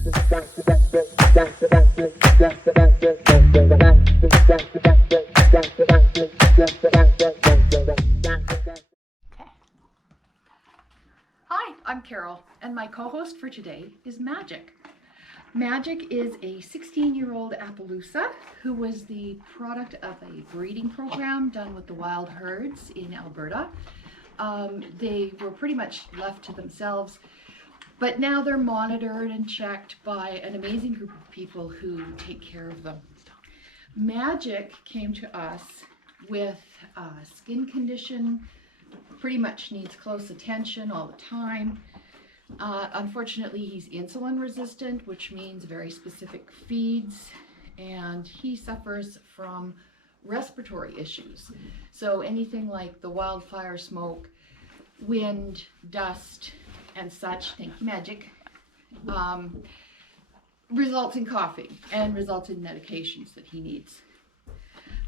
Hi, I'm Carol, and my co-host for today is Magic. Magic is a 16-year-old Appaloosa who was the product of a breeding program done with the wild herds in Alberta. They were pretty much left to themselves, but now they're monitored and checked by an amazing group of people who take care of them. Magic came to us with a skin condition, pretty much needs close attention all the time. Unfortunately, he's insulin resistant, which means very specific feeds, and he suffers from respiratory issues. So anything like the wildfire smoke, wind, dust, and such, thank you, Magic, results in coughing and results in medications that he needs.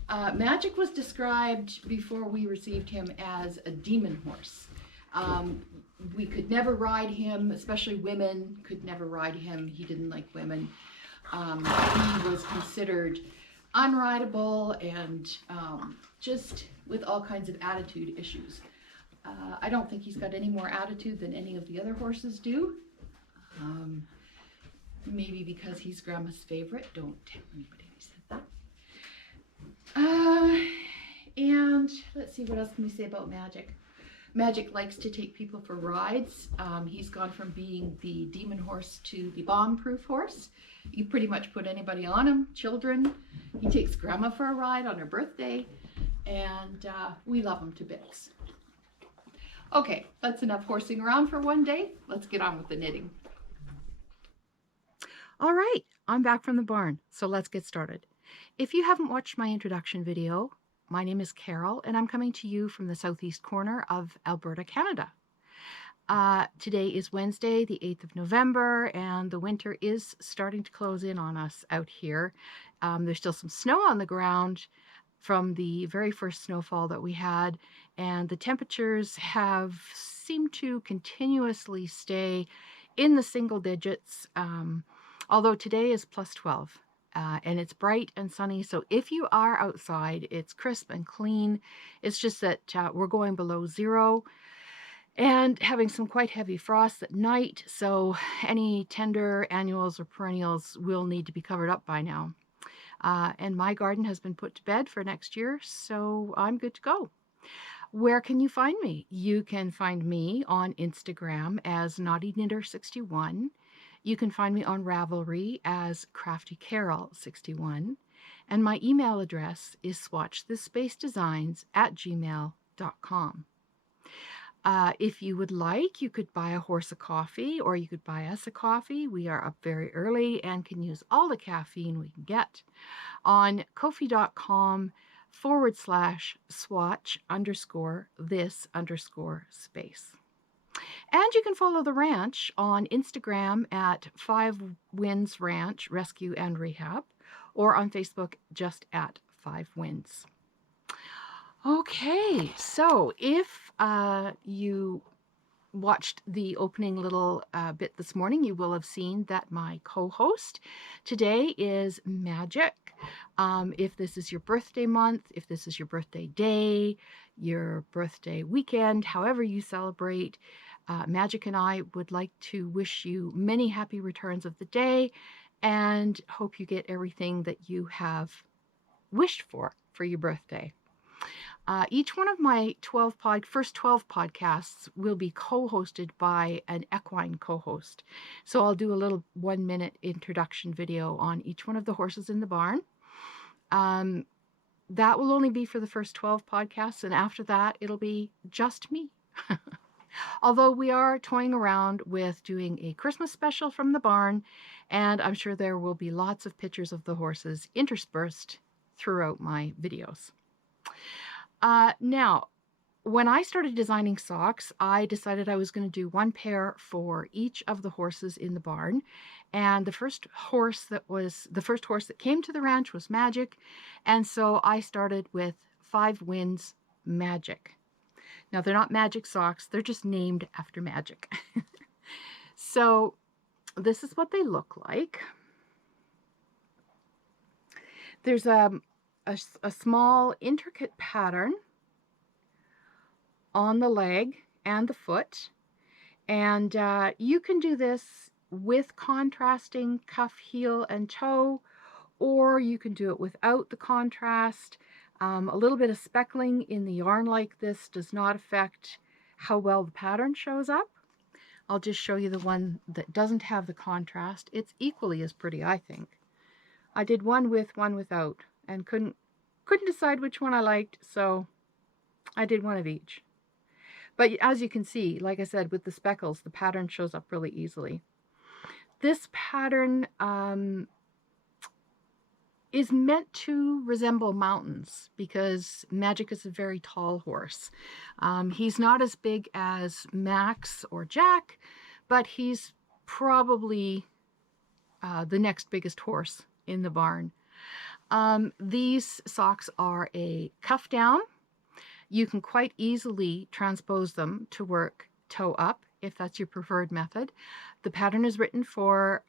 Magic was described before we received him as a demon horse. We could never ride him, especially women could never ride him. He didn't like women. He was considered unrideable and just with all kinds of attitude issues. I don't think he's got any more attitude than any of the other horses do. Maybe because he's Grandma's favorite. Don't tell anybody I said that. And let's see, what else can we say about Magic? Magic likes to take people for rides. He's gone from being the demon horse to the bomb-proof horse. You pretty much put anybody on him, children. He takes Grandma for a ride on her birthday, and we love him to bits. Okay, that's enough horsing around for one day. Let's get on with the knitting. All right, I'm back from the barn, so let's get started. If you haven't watched my introduction video, my name is Carol, and I'm coming to you from the southeast corner of Alberta, Canada. Today is Wednesday, the 8th of November, and the winter is starting to close in on us out here. There's still some snow on the ground from the very first snowfall that we had, and the temperatures have seemed to continuously stay in the single digits, although today is plus 12. And it's bright and sunny, so if you are outside, it's crisp and clean. It's just that we're going below zero and having some quite heavy frosts at night, so any tender annuals or perennials will need to be covered up by now. And my garden has been put to bed for next year, so I'm good to go. Where can you find me? You can find me on Instagram as NaughtyKnitter61. You can find me on Ravelry as CraftyCarol61, and my email address is swatchthispacedesigns@gmail.com. If you would like, you could buy a horse a coffee, or you could buy us a coffee. We are up very early and can use all the caffeine we can get on Ko-fi.com/swatch_this_space. And you can follow the ranch on Instagram at 5 Winds Ranch Rescue and Rehab, or on Facebook just at 5 Winds. Okay, so if you watched the opening little bit this morning, you will have seen that my co-host today is Magic. If this is your birthday month, if this is your birthday day, your birthday weekend, however you celebrate, Magic and I would like to wish you many happy returns of the day and hope you get everything that you have wished for your birthday. Each one of my first 12 podcasts will be co-hosted by an equine co-host. So I'll do a little 1-minute introduction video on each one of the horses in the barn. That will only be for the first 12 podcasts, and after that, it'll be just me. Although we are toying around with doing a Christmas special from the barn, and I'm sure there will be lots of pictures of the horses interspersed throughout my videos. Now, when I started designing socks, I decided I was going to do one pair for each of the horses in the barn. And the first horse that came to the ranch was Magic. And so I started with 5 Winds Magic. Now, they're not magic socks. They're just named after magic. So this is what they look like. There's a small intricate pattern on the leg and the foot, and you can do this with contrasting cuff, heel, and toe, or you can do it without the contrast. A little bit of speckling in the yarn like this does not affect how well the pattern shows up. I'll just show you the one that doesn't have the contrast. It's equally as pretty, I think. I did one with, one without, and couldn't decide which one I liked, so I did one of each. But as you can see, like I said, with the speckles, the pattern shows up really easily. This pattern is meant to resemble mountains because Magic is a very tall horse. He's not as big as Max or Jack, but he's probably the next biggest horse in the barn. These socks are a cuff down. You can quite easily transpose them to work toe up if that's your preferred method. The pattern is written for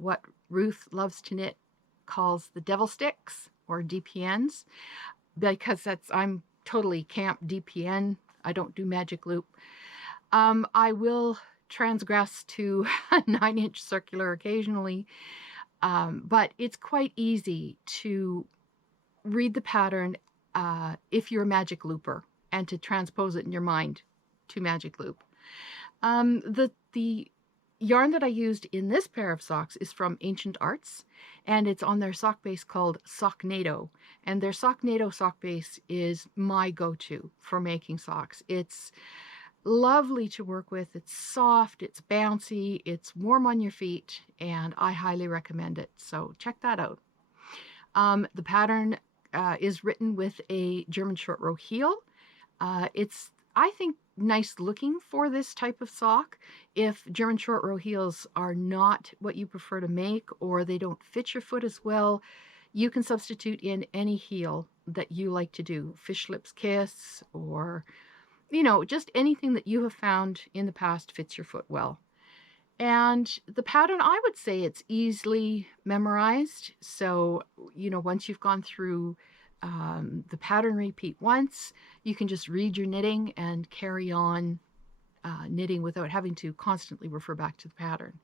what Ruth Loves to Knit calls the devil sticks, or DPNs, because I'm totally camp DPN. I don't do magic loop. I will transgress to a 9-inch circular occasionally, but it's quite easy to read the pattern if you're a magic looper and to transpose it in your mind to magic loop. The yarn that I used in this pair of socks is from Ancient Arts, and it's on their sock base called Socknado. And their Socknado sock base is my go-to for making socks. It's lovely to work with. It's soft, it's bouncy, it's warm on your feet, and I highly recommend it. So check that out. The pattern is written with a German short row heel. It's, I think, nice looking for this type of sock. If German short row heels are not what you prefer to make, or they don't fit your foot as well, you can substitute in any heel that you like to do. Fish lips kiss, or just anything that you have found in the past fits your foot well. And the pattern, I would say it's easily memorized. So once you've gone through the pattern repeat once, you can just read your knitting and carry on knitting without having to constantly refer back to the pattern.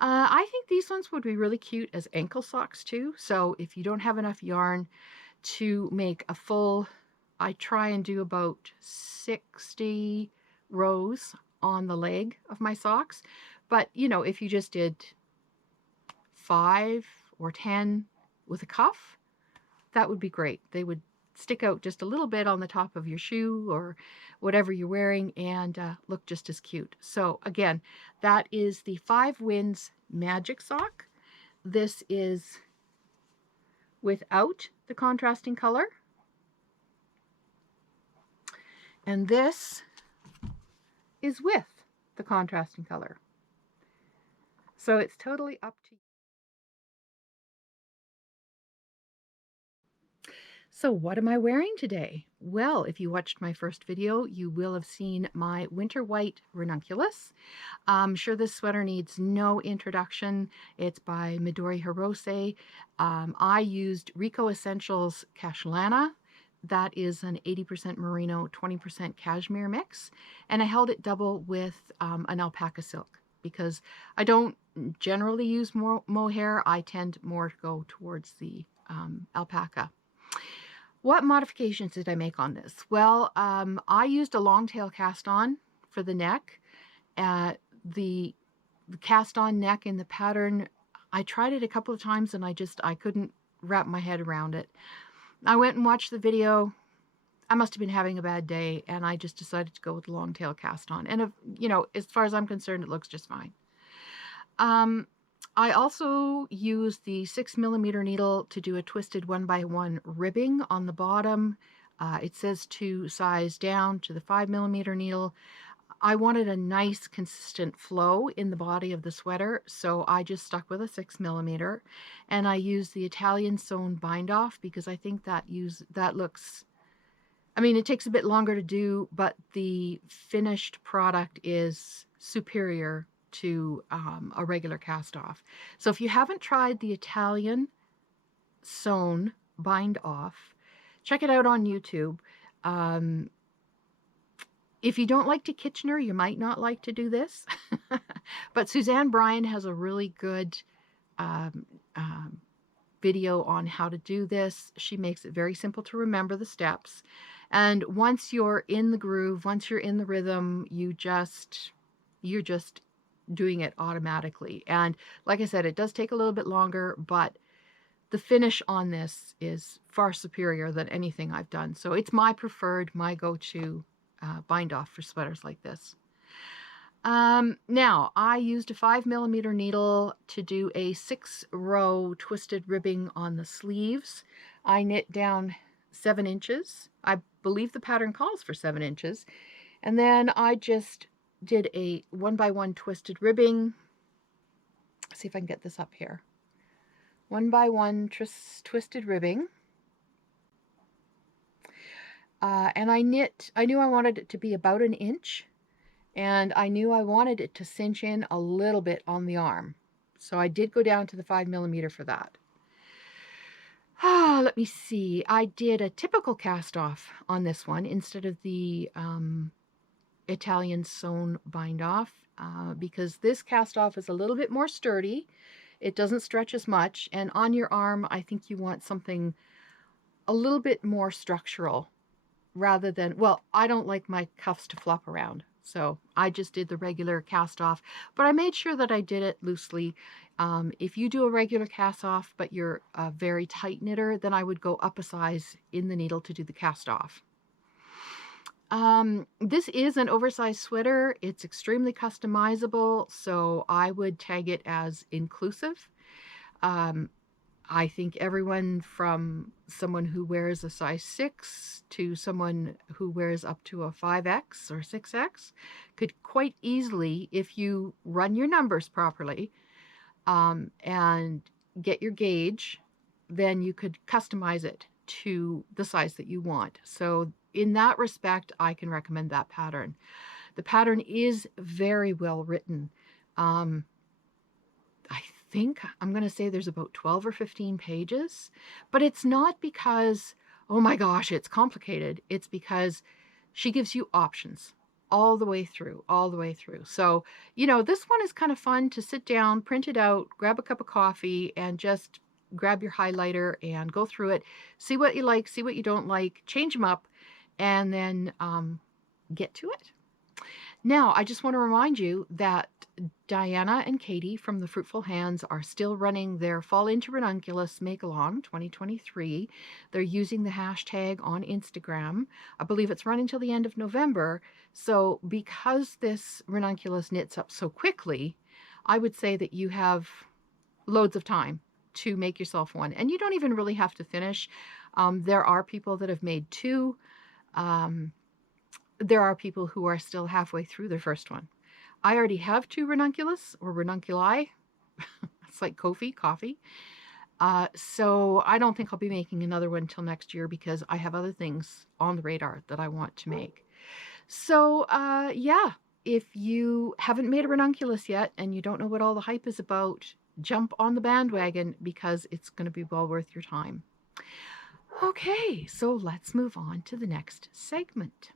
I think these ones would be really cute as ankle socks too. So if you don't have enough yarn to make a full, I try and do about 60 rows on the leg of my socks. But if you just did 5 or 10 with a cuff, that would be great. They would stick out just a little bit on the top of your shoe or whatever you're wearing and look just as cute. So again, that is the 5 Winds Magic sock. This is without the contrasting color. And this is with the contrasting color. So it's totally up to you. So what am I wearing today? Well, if you watched my first video, you will have seen my winter white Ranunculus. I'm sure this sweater needs no introduction. It's by Midori Hirose. I used Rico Essentials Cashlana. That is an 80% merino, 20% cashmere mix. And I held it double with an alpaca silk because I don't generally use mohair. I tend more to go towards the alpaca. What modifications did I make on this? Well, I used a long tail cast on for the neck. The cast on neck in the pattern, I tried it a couple of times and I couldn't wrap my head around it. I went and watched the video. I must have been having a bad day, and I just decided to go with the long tail cast on. And as far as I'm concerned, it looks just fine. I also used the 6mm needle to do a twisted 1x1 ribbing on the bottom. It says to size down to the 5mm needle. I wanted a nice consistent flow in the body of the sweater, so I just stuck with a 6mm, and I used the Italian Sewn Bindoff because I think that looks, I mean, it takes a bit longer to do, but the finished product is superior to a regular cast off. So if you haven't tried the Italian Sewn bind off, check it out on YouTube. If you don't like to Kitchener, you might not like to do this. But Suzanne Bryan has a really good video on how to do this. She makes it very simple to remember the steps. And once you're in the groove, once you're in the rhythm, you're just doing it automatically. And like I said, it does take a little bit longer, but the finish on this is far superior than anything I've done. So it's my preferred, my go-to bind off for sweaters like this. Now I used a 5mm needle to do a 6-row twisted ribbing on the sleeves. I knit down 7 inches. I believe the pattern calls for 7 inches. And then I just did a 1x1 twisted ribbing. Let's see if I can get this up here. 1x1 twisted ribbing. And I knew I wanted it to be about 1 inch. And I knew I wanted it to cinch in a little bit on the arm. So I did go down to the 5mm for that. Let me see. I did a typical cast off on this one instead of the Italian Sewn bind off because this cast off is a little bit more sturdy. It doesn't stretch as much. And on your arm, I think you want something a little bit more structural rather than, well, I don't like my cuffs to flop around. So I just did the regular cast off, but I made sure that I did it loosely. If you do a regular cast off, but you're a very tight knitter, then I would go up a size in the needle to do the cast off. This is an oversized sweater. It's extremely customizable, so I would tag it as inclusive. I think everyone from someone who wears a size 6 to someone who wears up to a 5X or 6X could quite easily, if you run your numbers properly and get your gauge, then you could customize it to the size that you want. So in that respect, I can recommend that pattern. The pattern is very well written. I think I'm going to say there's about 12 or 15 pages, but it's not because, oh my gosh, it's complicated. It's because she gives you options all the way through, all the way through. So, you know, this one is kind of fun to sit down, print it out, grab a cup of coffee, and just grab your highlighter and go through it, see what you like, see what you don't like, change them up, and then get to it. Now, I just want to remind you that Diana and Katie from the Fruitful Hands are still running their Fall into Ranunculus Make-Along 2023. They're using the hashtag on Instagram. I believe it's running till the end of November. So because this ranunculus knits up so quickly, I would say that you have loads of time to make yourself one. And you don't even really have to finish. There are people that have made 2. There are people who are still halfway through their first one. I already have 2 ranunculus or ranunculi. It's like coffee. So I don't think I'll be making another one till next year because I have other things on the radar that I want to make. So yeah, if you haven't made a ranunculus yet and you don't know what all the hype is about, jump on the bandwagon because it's going to be well worth your time. Okay, so let's move on to the next segment.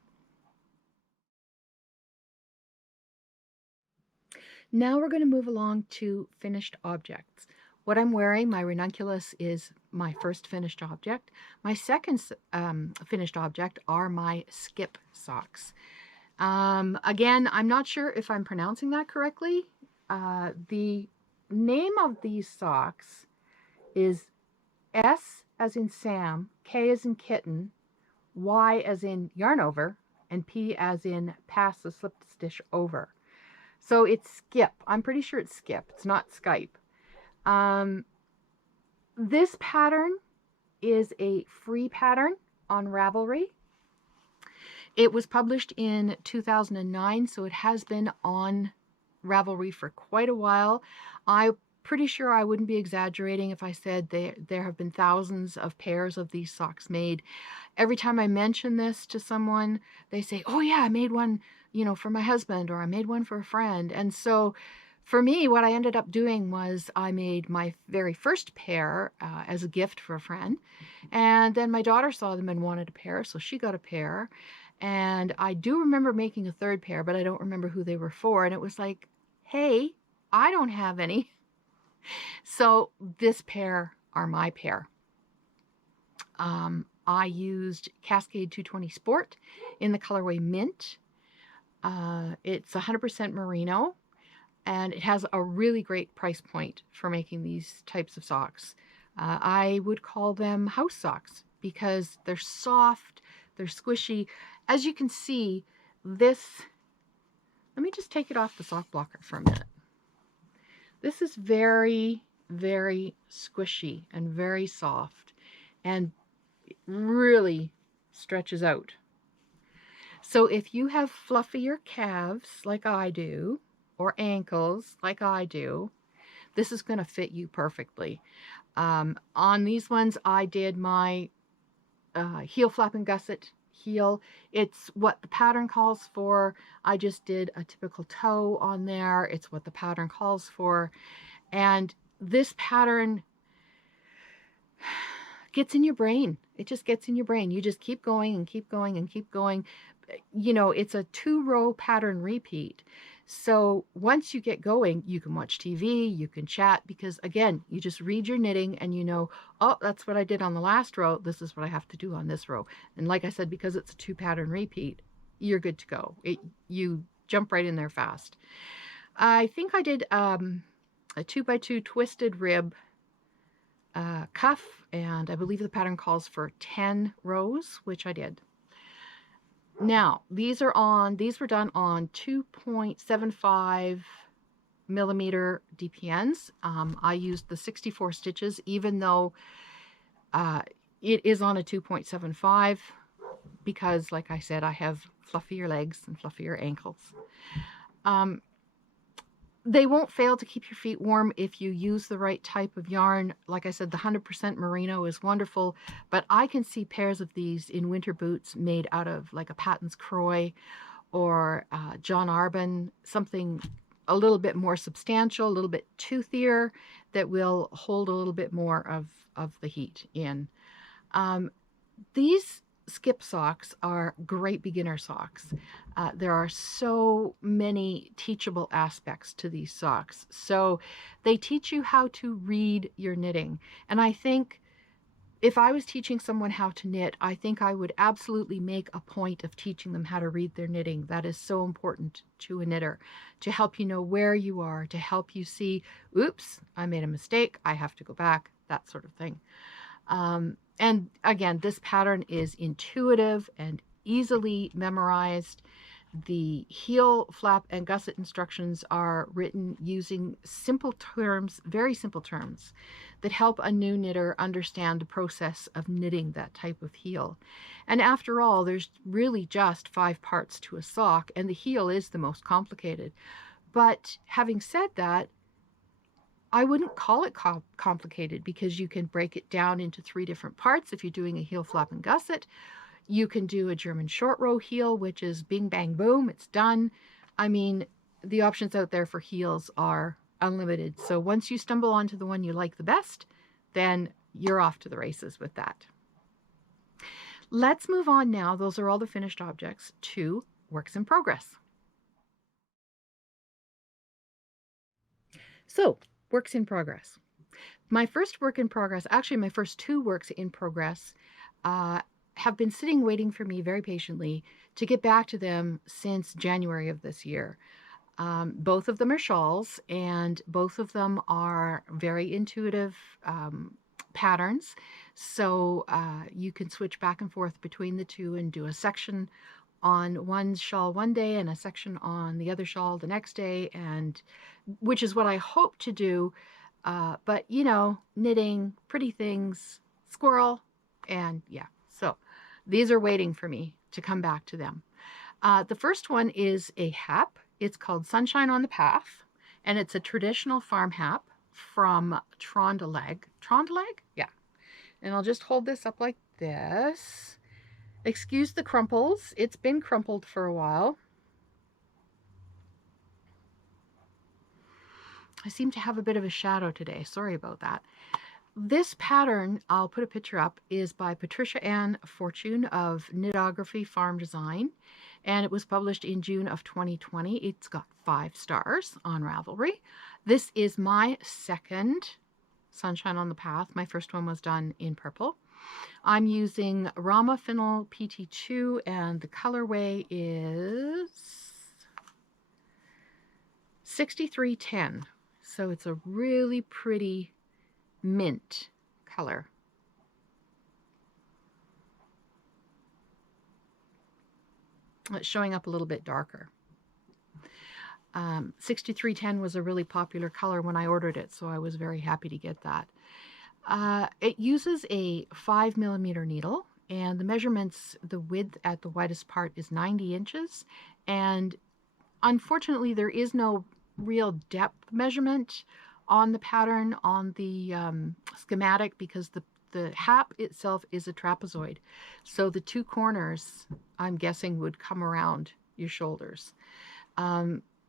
Now we're going to move along to finished objects. What I'm wearing, my ranunculus, is my first finished object. My second finished object are my SKYP socks. Again, I'm not sure if I'm pronouncing that correctly. The name of these socks is S as in Sam, K as in kitten, Y as in yarn over, and P as in pass the slip stitch over. So it's SKYP. I'm pretty sure it's SKYP. It's not Skype. This pattern is a free pattern on Ravelry. It was published in 2009, so it has been on Ravelry for quite a while. I'm pretty sure I wouldn't be exaggerating if I said there have been thousands of pairs of these socks made. Every time I mention this to someone, they say, oh yeah, I made one, you know, for my husband, or I made one for a friend. And so For me, what I ended up doing was I made my very first pair as a gift for a friend. And then my daughter saw them and wanted a pair, so she got a pair. And I do remember making a third pair, but I don't remember who they were for. And it was like, hey, I don't have any. So this pair are my pair. I used Cascade 220 Sport in the colorway Mint. It's 100% merino, and it has a really great price point for making these types of socks. I would call them house socks because they're soft, they're squishy. As you can see, this, let me just take it off the sock blocker for a minute. This is very, very squishy and very soft and really stretches out. So if you have fluffier calves like I do, or ankles like I do, this is going to fit you perfectly. On these ones, I did my heel flap and gusset heel. It's what the pattern calls for. I just did a typical toe on there. It's what the pattern calls for. And this pattern gets in your brain. It just gets in your brain. You just keep going and keep going and keep going. You know, it's a 2-row pattern repeat. So once you get going, you can watch TV, you can chat, because again, you just read your knitting and you know, oh, that's what I did on the last row. This is what I have to do on this row. And like I said, because it's a 2-pattern repeat, you're good to go. You jump right in there fast. I think I did a 2x2 twisted rib cuff, and I believe the pattern calls for 10 rows, which I did. Now, these were done on 2.75 millimeter DPNs. I used the 64 stitches, even though it is on a 2.75, because like I said, I have fluffier legs and fluffier ankles. They won't fail to keep your feet warm if you use the right type of yarn. Like I said, the 100% merino is wonderful, but I can see pairs of these in winter boots made out of like a Patton's Croy or John Arbon, something a little bit more substantial, a little bit toothier, that will hold a little bit more of the heat in. These skip socks are great beginner socks. There are so many teachable aspects to these socks. So they teach you how to read your knitting. And I think if I was teaching someone how to knit, I think I would absolutely make a point of teaching them how to read their knitting. That is so important to a knitter, to help you know where you are, to help you see, oops, I made a mistake, I have to go back, that sort of thing. And again, this pattern is intuitive and easily memorized. The heel flap and gusset instructions are written using simple terms, very simple terms, that help a new knitter understand the process of knitting that type of heel. And after all, there's really just 5 parts to a sock, and the heel is the most complicated. But having said that, I wouldn't call it complicated, because you can break it down into 3 different parts. If you're doing a heel flap and gusset, you can do a German short row heel, which is bing, bang, boom, it's done. I mean, the options out there for heels are unlimited. So once you stumble onto the one you like the best, then you're off to the races with that. Let's move on now. Those are all the finished objects, to works in progress. So, works in progress. My first work in progress, actually my first 2 works in progress, have been sitting waiting for me very patiently to get back to them since January of this year. Both of them are shawls, and both of them are very intuitive patterns. So you can switch back and forth between the 2 and do a section on one shawl one day and a section on the other shawl the next day, and which is what I hope to do. But you know, knitting, pretty things, squirrel, and yeah. So these are waiting for me to come back to them. The first one is a hap. It's called Sunshine on the Path, and it's a traditional farm hap from Trondeleg. Trondeleg? Yeah. And I'll just hold this up like this. Excuse the crumples. It's been crumpled for a while. I seem to have a bit of a shadow today. Sorry about that. This pattern, I'll put a picture up, is by Patricia Ann Fortune of Knitography Farm Design, and it was published in June of 2020. It's got 5 stars on Ravelry. This is my second Sunshine on the Path. My first one was done in purple. I'm using Rama Fennel PT2, and the colorway is 6310. So it's a really pretty mint color. It's showing up a little bit darker. 6310 was a really popular color when I ordered it, so I was very happy to get that. It uses a 5mm needle, and the measurements, the width at the widest part is 90 inches, and unfortunately there is no real depth measurement on the pattern on the schematic, because the hap itself is a trapezoid, so the 2 corners, I'm guessing, would come around your shoulders.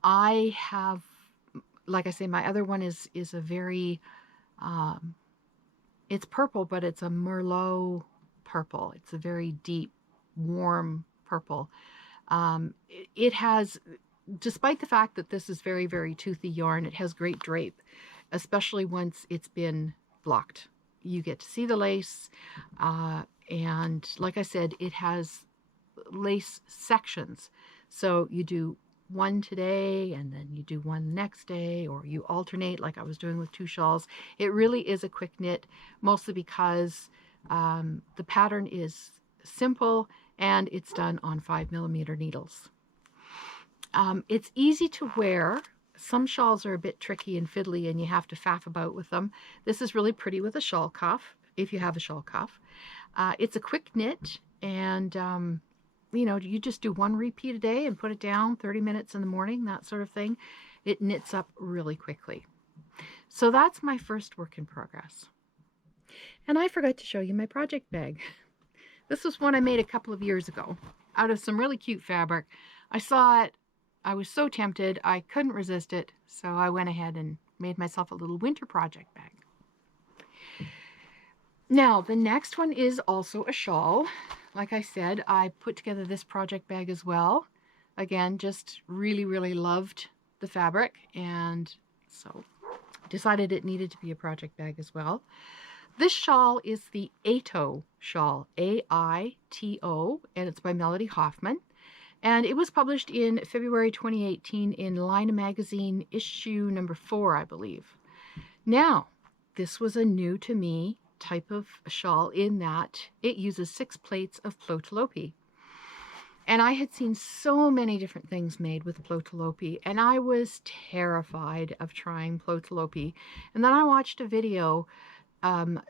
I have, like I say, my other one is a very it's purple, but it's a Merlot purple. It's a very deep, warm purple. It has, despite the fact that this is very, very toothy yarn, it has great drape, especially once it's been blocked. You get to see the lace, and like I said, it has lace sections. So you do one today, and then you do one next day, or you alternate like I was doing with 2 shawls. It really is a quick knit, mostly because the pattern is simple and it's done on 5mm needles. It's easy to wear. Some shawls are a bit tricky and fiddly and you have to faff about with them. This is really pretty with a shawl cuff, if you have a shawl cuff. It's a quick knit, and you know, you just do 1 repeat a day and put it down 30 minutes in the morning, that sort of thing. It knits up really quickly. So that's my first work in progress. And I forgot to show you my project bag. This was one I made a couple of years ago out of some really cute fabric. I saw it. I was so tempted. I couldn't resist it. So I went ahead and made myself a little winter project bag. Now, the next one is also a shawl. Like I said, I put together this project bag as well. Again, just really, really loved the fabric, and so decided it needed to be a project bag as well. This shawl is the Aito shawl, A-I-T-O, and it's by Melody Hoffman. And it was published in February 2018 in Llama magazine issue number 4, I believe. Now, this was a new to me type of shawl in that it uses 6 plates of plotalopi. And I had seen so many different things made with plotalopi, and I was terrified of trying plotalopi. And then I watched a video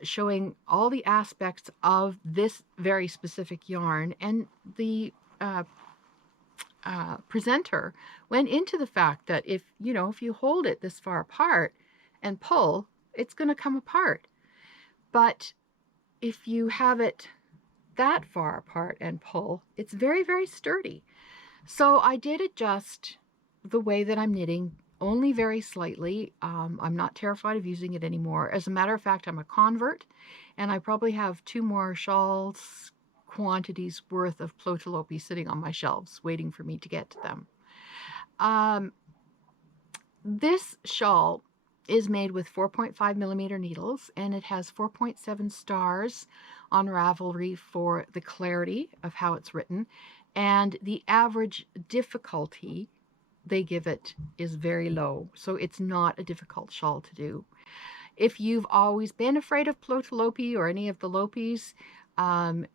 showing all the aspects of this very specific yarn, and the presenter went into the fact that if you hold it this far apart and pull, it's going to come apart. But if you have it that far apart and pull, it's very, very sturdy. So I did adjust the way that I'm knitting, only very slightly. I'm not terrified of using it anymore. As a matter of fact, I'm a convert, and I probably have 2 more shawls quantities worth of plotalopi sitting on my shelves waiting for me to get to them. This shawl is made with 4.5mm needles, and it has 4.7 stars on Ravelry for the clarity of how it's written, and the average difficulty they give it is very low, so it's not a difficult shawl to do. If you've always been afraid of plotalopi or any of the lopis, and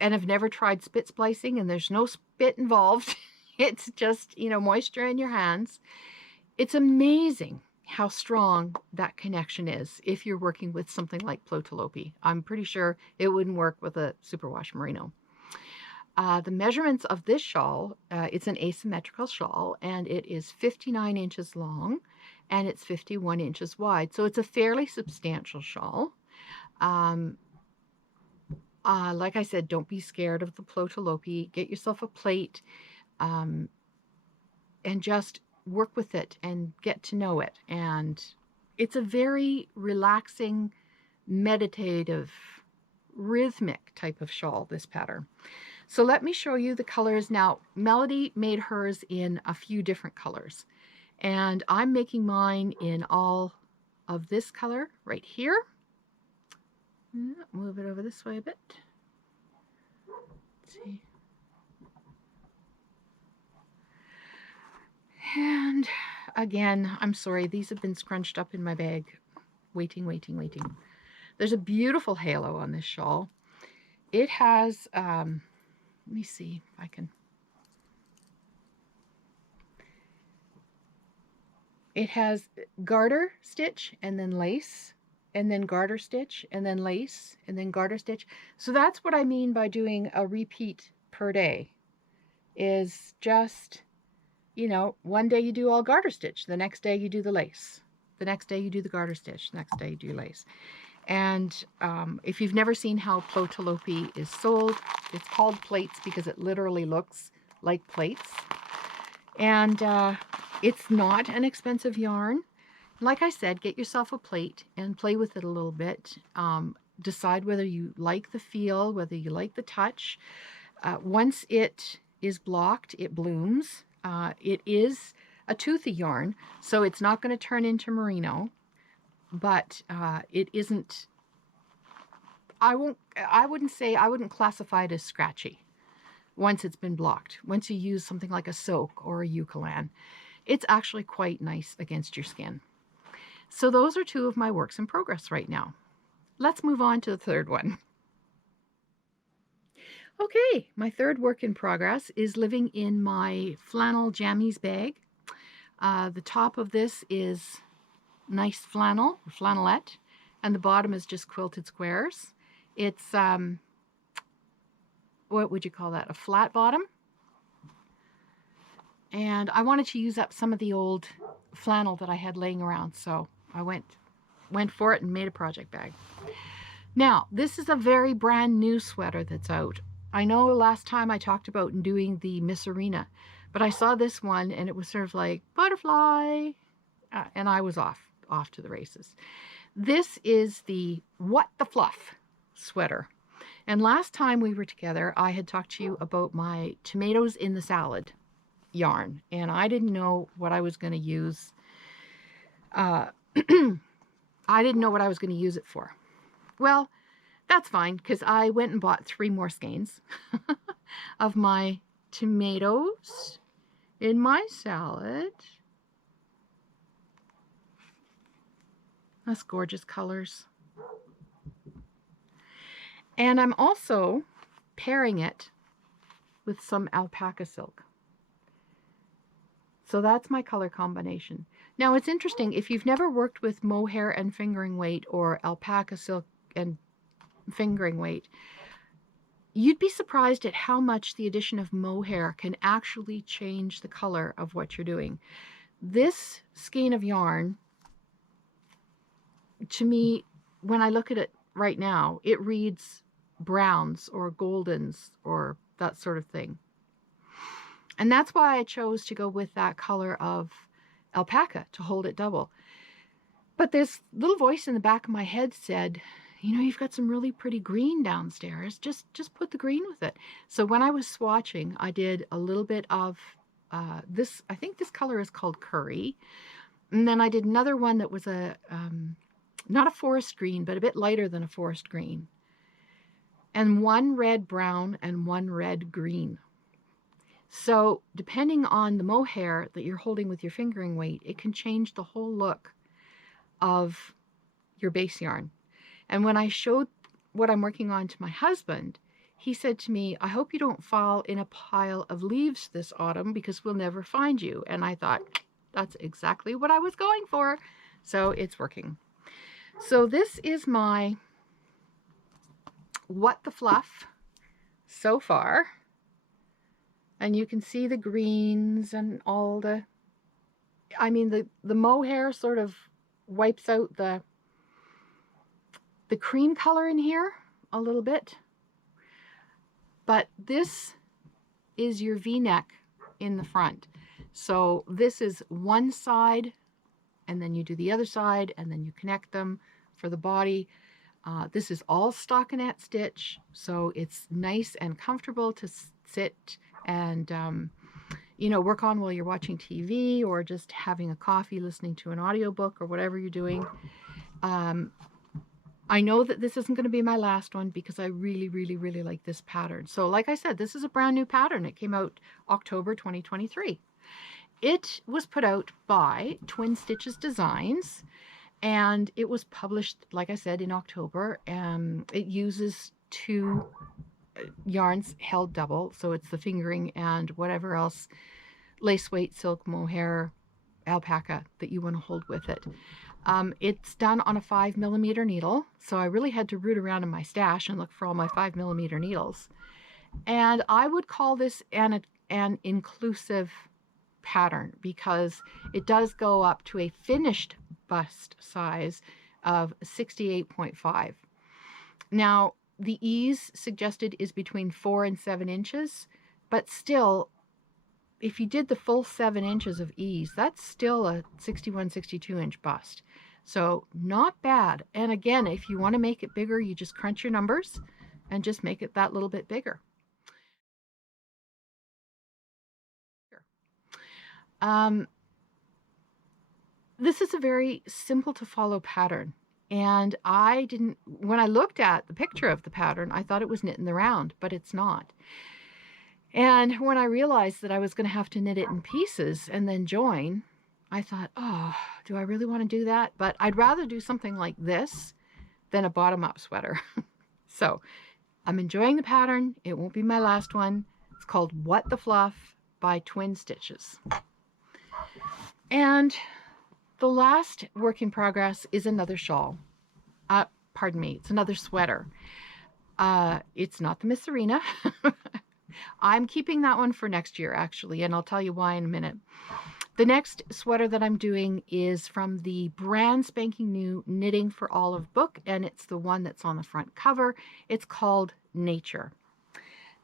have never tried spit splicing, and there's no spit involved, it's just, moisture in your hands, it's amazing how strong that connection is if you're working with something like plotalopi. I'm pretty sure it wouldn't work with a superwash merino. The measurements of this shawl, it's an asymmetrical shawl, and it is 59 inches long and it's 51 inches wide. So it's a fairly substantial shawl. Like I said, don't be scared of the plotalopi. Get yourself a plate, and just work with it and get to know it. And it's a very relaxing, meditative, rhythmic type of shawl, this pattern. So let me show you the colors. Now, Melody made hers in a few different colors, and I'm making mine in all of this color right here. Move it over this way a bit. Let's see. And again, I'm sorry, these have been scrunched up in my bag. Waiting. There's a beautiful halo on this shawl. It has, let me see if I can. It has garter stitch and then lace, and then garter stitch and then lace, and then garter stitch. So that's what I mean by doing a repeat per day, is just, you know, one day you do all garter stitch, the next day you do the lace, the next day you do the garter stitch, the next day you do lace. And if you've never seen how Plotalopi is sold, it's called plates because it literally looks like plates. And it's not an expensive yarn. Like I said, get yourself a plate and play with it a little bit. Decide whether you like the feel, whether you like the touch. Once it is blocked, it blooms. It is a toothy yarn, so it's not going to turn into merino, but it isn't, I wouldn't classify it as scratchy once it's been blocked. Once you use something like a soak or a eucalan, it's actually quite nice against your skin. So those are two of my works in progress right now. Let's move on to the third one. Okay, my third work in progress is living in my flannel jammies bag. The top of this is nice flannel, or flannelette, and the bottom is just quilted squares. It's, what would you call that? A flat bottom. And I wanted to use up some of the old flannel that I had laying around, so I went for it and made a project bag. Now, this is a very brand new sweater that's out. I know last time I talked about doing the Miss Arena, but I saw this one and it was sort of like butterfly, and I was off to the races. This is the What the Fluff sweater. And last time we were together, I had talked to you about my tomatoes in the salad yarn, and I didn't know what I was going to use. I didn't know what I was going to use it for. Well, that's fine, because I went and bought 3 more skeins of my tomatoes in my salad. That's gorgeous colors. And I'm also pairing it with some alpaca silk. So that's my color combination. Now it's interesting, if you've never worked with mohair and fingering weight or alpaca silk and fingering weight, you'd be surprised at how much the addition of mohair can actually change the color of what you're doing. This skein of yarn, to me, when I look at it right now, it reads browns or goldens or that sort of thing. And that's why I chose to go with that color of alpaca to hold it double. But this little voice in the back of my head said, you know, you've got some really pretty green downstairs. Just put the green with it. So when I was swatching, I did a little bit of this. I think this color is called curry. And then I did another one that was a not a forest green, but a bit lighter than a forest green. And one red brown and one red green. So depending on the mohair that you're holding with your fingering weight, it can change the whole look of your base yarn. And when I showed what I'm working on to my husband, he said to me, I hope you don't fall in a pile of leaves this autumn because we'll never find you. And I thought, that's exactly what I was going for. So it's working. So this is my What the Fluff so far. And you can see the greens and all the, I mean, the mohair sort of wipes out the cream color in here a little bit. But this is your V-neck in the front. So this is one side, and then you do the other side, and then you connect them for the body. This is all stockinette stitch, so it's nice and comfortable to sit and work on while you're watching TV or just having a coffee, listening to an audiobook or whatever you're doing. I know that this isn't going to be my last one because I really, really, really like this pattern. So like I said, this is a brand new pattern. It came out October 2023. It was put out by Twin Stitches Designs, and it was published, like I said, in October. It uses 2 yarns held double, so it's the fingering and whatever else, lace weight, silk, mohair, alpaca that you want to hold with it. It's done on a 5mm needle, so I really had to root around in my stash and look for all my 5mm needles. And I would call this an inclusive pattern because it does go up to a finished bust size of 68.5. Now, the ease suggested is between 4 and 7 inches, but still, if you did the full 7 inches of ease, that's still a 61, 62 inch bust. So not bad. And again, if you want to make it bigger, you just crunch your numbers and just make it that little bit bigger. This is a very simple to follow pattern. And when I looked at the picture of the pattern, I thought it was knit in the round, but it's not. And when I realized that I was going to have to knit it in pieces and then join, I thought, oh, do I really want to do that? But I'd rather do something like this than a bottom-up sweater. So I'm enjoying the pattern. It won't be my last one. It's called What the Fluff by Twin Stitches. And the last work in progress is another shawl. Pardon me, it's another sweater. It's not the Miss Serena. I'm keeping that one for next year, actually, and I'll tell you why in a minute. The next sweater that I'm doing is from the brand spanking new Knitting for Olive book, and it's the one that's on the front cover. It's called Nature.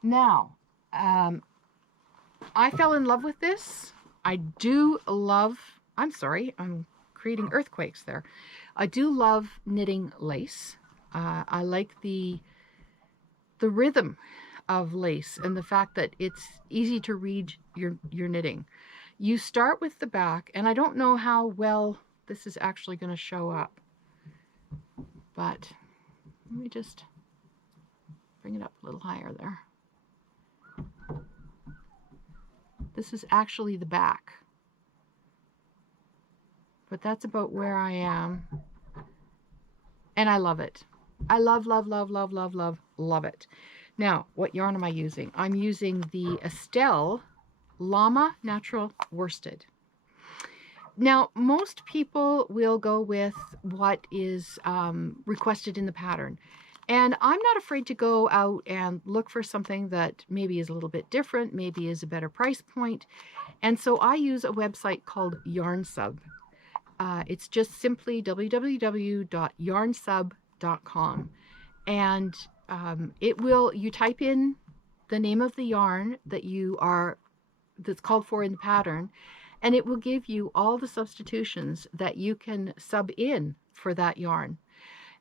Now, I fell in love with this. I do love, I'm sorry, I'm creating earthquakes there. I do love knitting lace. I like the rhythm of lace and the fact that it's easy to read your knitting. You start with the back, and I don't know how well this is actually going to show up, but let me just bring it up a little higher there. This is actually the back, but that's about where I am, and I love it. I love, love, love, love, love, love, love it. Now, what yarn am I using? I'm using the Estelle Llama Natural Worsted. Now, most people will go with what is requested in the pattern. And I'm not afraid to go out and look for something that maybe is a little bit different, maybe is a better price point. And so I use a website called YarnSub. It's just simply www.yarnsub.com. And you type in the name of the yarn that's called for in the pattern, and it will give you all the substitutions that you can sub in for that yarn.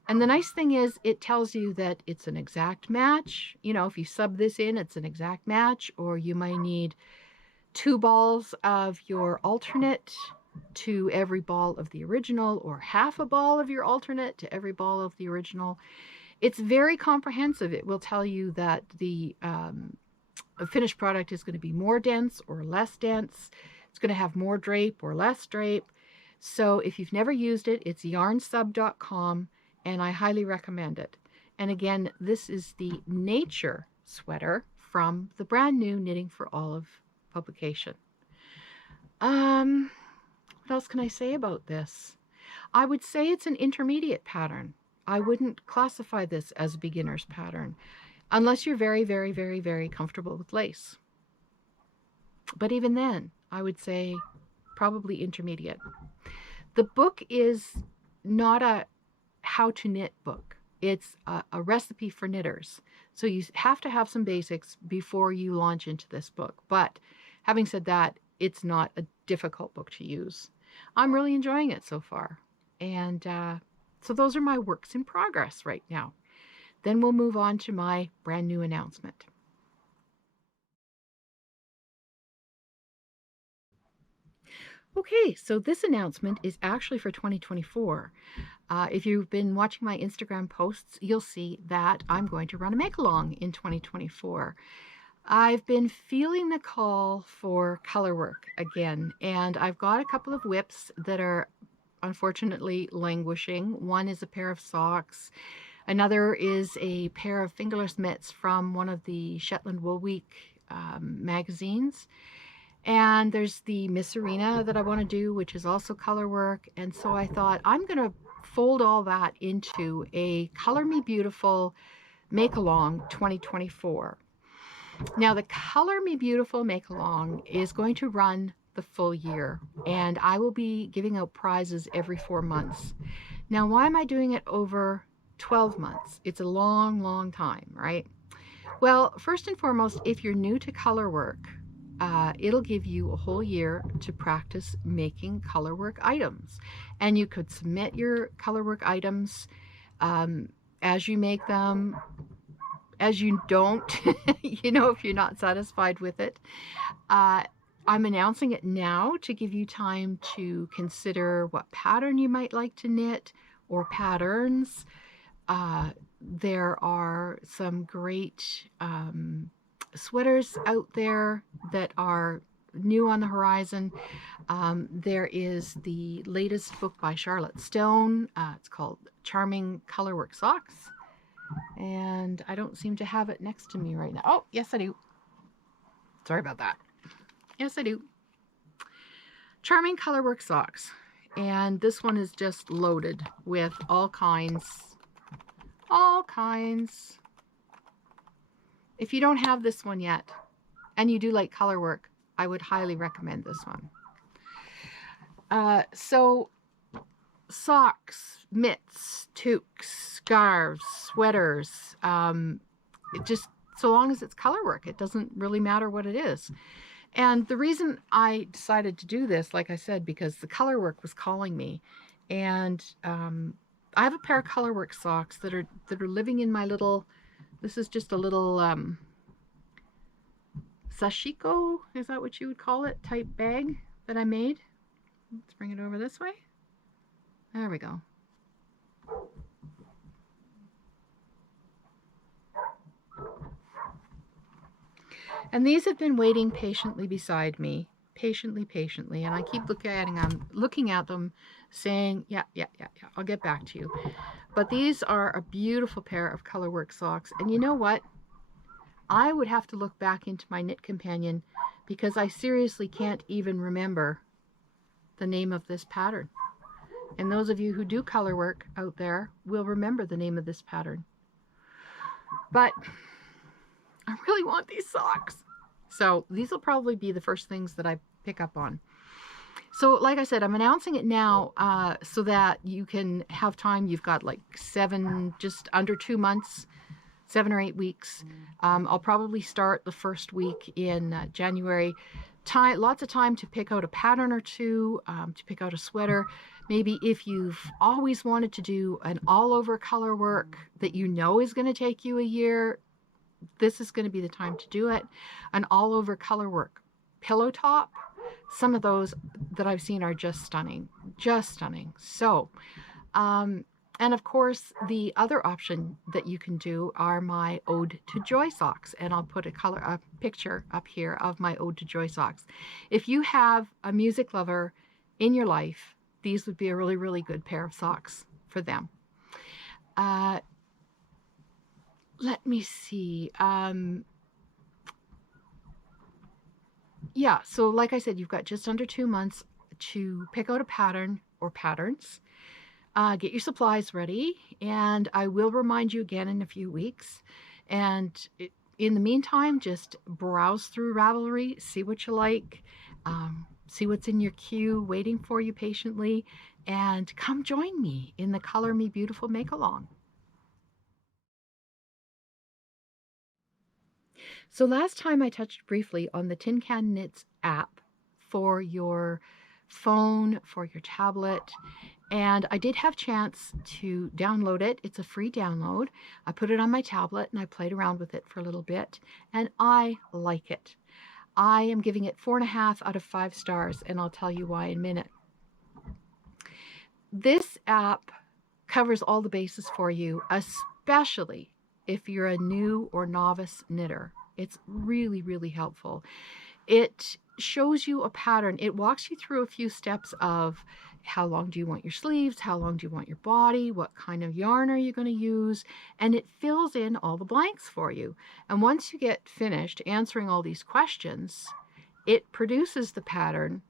And the nice thing is it tells you that it's an exact match. You know, if you sub this in, it's an exact match, or you might need 2 balls of your alternate to every ball of the original, or half a ball of your alternate to every ball of the original. It's very comprehensive. It will tell you that the finished product is going to be more dense or less dense. It's going to have more drape or less drape. So if you've never used it, it's yarnsub.com, and I highly recommend it. And again, this is the Nature sweater from the brand new Knitting for Olive publication. What else can I say about this? I would say it's an intermediate pattern. I wouldn't classify this as a beginner's pattern unless you're very, very, very, very comfortable with lace. But even then, I would say probably intermediate. The book is not a how to knit book. It's a recipe for knitters. So you have to have some basics before you launch into this book. But having said that, it's not a difficult book to use. I'm really enjoying it so far. And so those are my works in progress right now. Then we'll move on to my brand new announcement. Okay, so this announcement is actually for 2024. If you've been watching my Instagram posts, you'll see that I'm going to run a make-along in 2024. I've been feeling the call for color work again, and I've got a couple of whips that are unfortunately languishing. One is a pair of socks. Another is a pair of fingerless mitts from one of the Shetland Wool Week magazines. And there's the Miss Arena that I want to do, which is also color work. And so I thought I'm going to fold all that into a Color Me Beautiful Make-Along 2024. Now, the Color Me Beautiful Make-Along is going to run the full year, and I will be giving out prizes every 4 months. Now, why am I doing it over 12 months? It's a long, long time, right? Well, first and foremost, if you're new to color work, it'll give you a whole year to practice making color work items. And you could submit your color work items as you make them, as you don't, you know, if you're not satisfied with it. I'm announcing it now to give you time to consider what pattern you might like to knit or patterns. There are some great sweaters out there that are new on the horizon. There is the latest book by Charlotte Stone. It's called Charming Colorwork Socks. And I don't seem to have it next to me right now. Oh, yes, I do. Sorry about that. Yes, I do. Charming Colorwork Socks. And this one is just loaded with all kinds. If you don't have this one yet, and you do like color work, I would highly recommend this one. So socks, mitts, toques, scarves, sweaters, just so long as it's color work, it doesn't really matter what it is. And the reason I decided to do this, like I said, because the color work was calling me, and I have a pair of color work socks that are living in my little, this is just a little sashiko, is that what you would call it, type bag that I made. Let's bring it over this way. There we go. And these have been waiting patiently beside me, patiently, and I keep looking at them, saying, yeah, I'll get back to you. But these are a beautiful pair of colorwork socks, and you know what? I would have to look back into my knit companion because I seriously can't even remember the name of this pattern. And those of you who do color work out there will remember the name of this pattern. But I really want these socks. So these will probably be the first things that I pick up on. So like I said, I'm announcing it now so that you can have time. You've got like just under 2 months, 7 or 8 weeks. I'll probably start the first week in January. Lots of time to pick out a pattern or two, to pick out a sweater. Maybe if you've always wanted to do an all-over color work that you know is going to take you a year, this is going to be the time to do it. An all-over color work pillow top. Some of those that I've seen are just stunning, So, and of course, the other option that you can do are my Ode to Joy socks. And I'll put a picture up here of my Ode to Joy socks. If you have a music lover in your life, these would be a really, really good pair of socks for them. Let me see. Yeah, so like I said, you've got just under 2 months to pick out a pattern or patterns. Get your supplies ready, and I will remind you again in a few weeks. And in the meantime, just browse through Ravelry, see what you like, see what's in your queue waiting for you patiently, and come join me in the Color Me Beautiful Make-Along. So last time I touched briefly on the Tin Can Knits app for your phone, for your tablet. And I did have a chance to download it. It's a free download. I put it on my tablet and I played around with it for a little bit, and I like it. I am giving it 4.5 out of 5 stars, and I'll tell you why in a minute. This app covers all the bases for you, especially if you're a new or novice knitter. It's really, really helpful. It shows you a pattern. It walks you through a few steps of how long do you want your sleeves, how long do you want your body, what kind of yarn are you going to use, and it fills in all the blanks for you. And once you get finished answering all these questions, it produces the pattern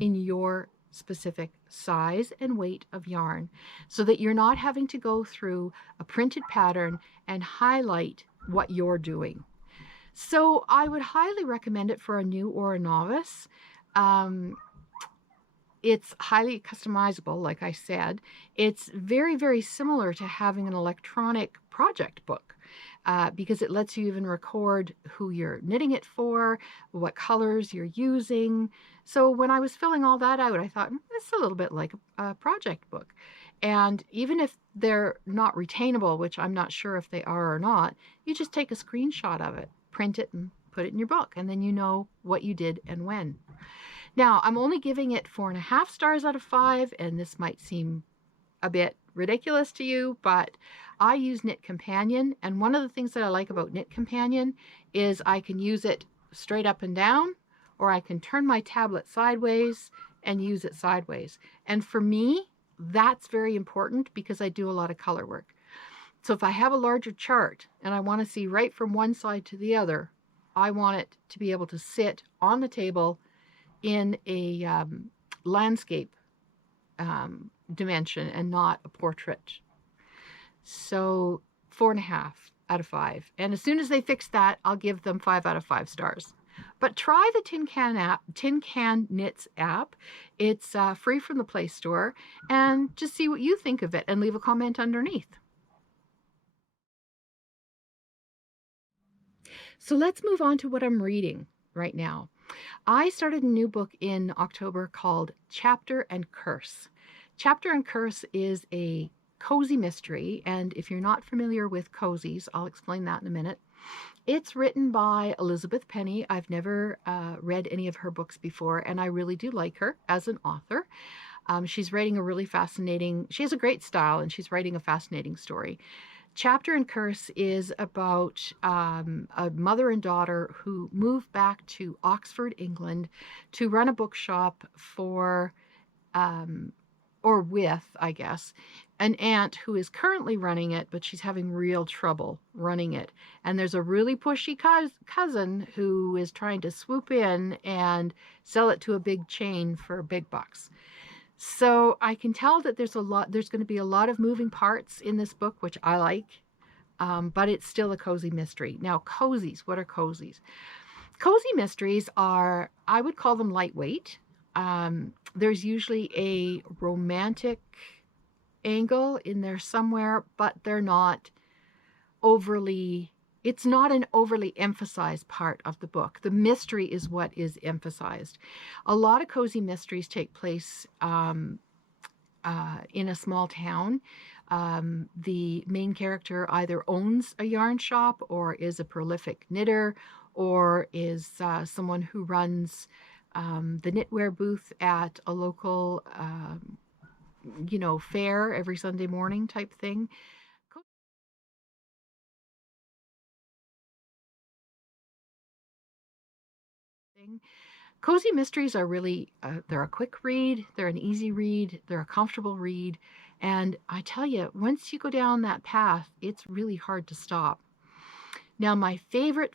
in your specific size and weight of yarn, so that you're not having to go through a printed pattern and highlight what you're doing. So I would highly recommend it for a new or a novice. It's highly customizable, like I said. It's very, very similar to having an electronic project book, because it lets you even record who you're knitting it for, what colors you're using. So when I was filling all that out, I thought, it's a little bit like a project book. And even if they're not retainable, which I'm not sure if they are or not, you just take a screenshot of it, print it, and put it in your book, and then you know what you did and when. Now, I'm only giving it 4.5 stars out of 5, and this might seem a bit ridiculous to you, but I use Knit Companion, and one of the things that I like about Knit Companion is I can use it straight up and down, or I can turn my tablet sideways and use it sideways. And for me, that's very important because I do a lot of color work. So if I have a larger chart and I want to see right from one side to the other, I want it to be able to sit on the table in a landscape dimension and not a portrait. So 4.5 out of 5. And as soon as they fix that, I'll give them 5 out of 5 stars. But try the Tin Can Knits app. It's free from the Play Store, and just see what you think of it and leave a comment underneath. So let's move on to what I'm reading right now. I started a new book in October called Chapter and Curse. Chapter and Curse is a cozy mystery, and if you're not familiar with cozies, I'll explain that in a minute. It's written by Elizabeth Penney. I've never read any of her books before, and I really do like her as an author. She's writing a really fascinating, she has a great style, and she's writing a fascinating story. Chapter and Curse is about a mother and daughter who move back to Oxford, England, to run a bookshop for, or with, I guess, an aunt who is currently running it, but she's having real trouble running it. And there's a really pushy cousin who is trying to swoop in and sell it to a big chain for big bucks. So I can tell that there's going to be a lot of moving parts in this book, which I like, but it's still a cozy mystery. Now, cozies, what are cozies? Cozy mysteries are, I would call them lightweight. There's usually a romantic angle in there somewhere, but they're not overly, it's not an overly emphasized part of the book. The mystery is what is emphasized. A lot of cozy mysteries take place in a small town. The main character either owns a yarn shop or is a prolific knitter or is someone who runs the knitwear booth at a local fair every Sunday morning type thing. Cozy mysteries are really, they're a quick read, they're an easy read, they're a comfortable read, and I tell you, once you go down that path, it's really hard to stop. Now, my favorite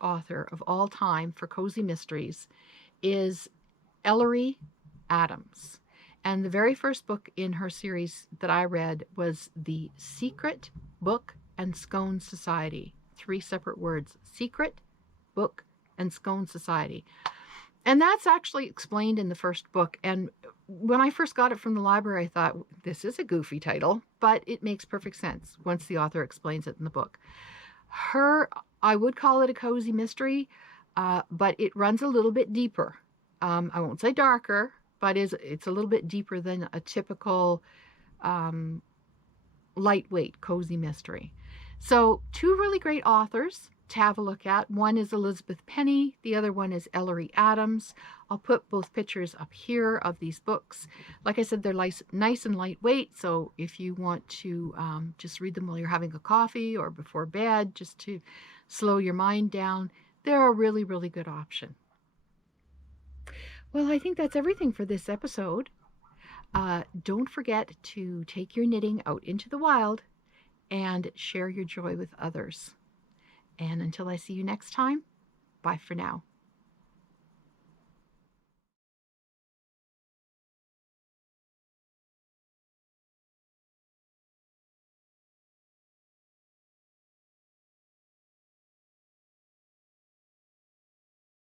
author of all time for cozy mysteries is Ellery Adams. And the very first book in her series that I read was The Secret Book and Scone Society. 3 separate words: Secret, Book, and Scone Society. And that's actually explained in the first book. And when I first got it from the library, I thought, this is a goofy title, but it makes perfect sense once the author explains it in the book. I would call it a cozy mystery, but it runs a little bit deeper I won't say darker, but it's a little bit deeper than a typical lightweight cozy mystery. So 2 really great authors to have a look at. One is Elizabeth Penney, the other one is Ellery Adams. I'll put both pictures up here of these books. Like I said, they're nice and lightweight, so if you want to just read them while you're having a coffee or before bed, just to slow your mind down, they're a really, really good option. Well, I think that's everything for this episode. Don't forget to take your knitting out into the wild and share your joy with others. And until I see you next time, bye for now.